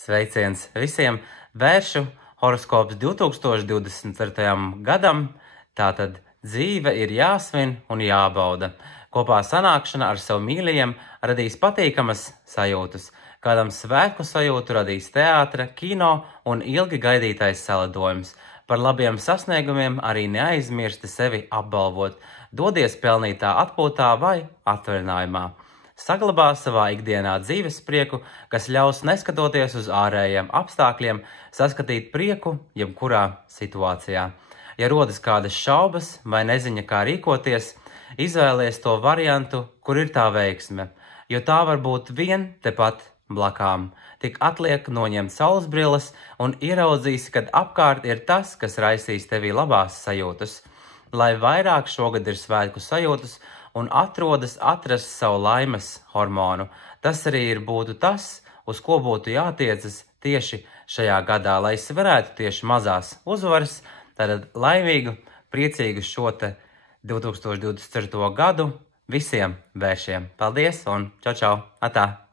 Sveiciens visiem! Vēršu horoskops 2024. gadam. Tātad dzīve ir jāsvin un jābauda. Kopā sanākšana ar sev mīļajiem radīs patīkamas sajūtas. Kādam svētku sajūtu radīs teātra, kino un ilgi gaidītais salidojums. Par labiem sasniegumiem arī neaizmirsti sevi apbalvot. Dodies pelnītā atpūtā vai atvaļinājumā. Saglabā savā ikdienā dzīves prieku, kas ļaus neskatoties uz ārējiem apstākļiem, saskatīt prieku jebkurā situācijā. Ja rodas kādas šaubas vai neziņa, kā rīkoties, izvēlies to variantu, kur ir tā veiksme, jo tā var būt vien tepat blakām. Tik atliek noņemt saulesbrilles un ieraudzīsi, kad apkārt ir tas, kas raisīs tevī labās sajūtas. Lai vairāk šogad ir svētku sajūtas un atrast savu laimes hormonu. Tas arī būtu tas, uz ko būtu jātiecas tieši šajā gadā, lai svinētu tieši mazās uzvaras, tad laimīgu, priecīgu šo 2024. gadu visiem vēršiem. Paldies un čau, atā!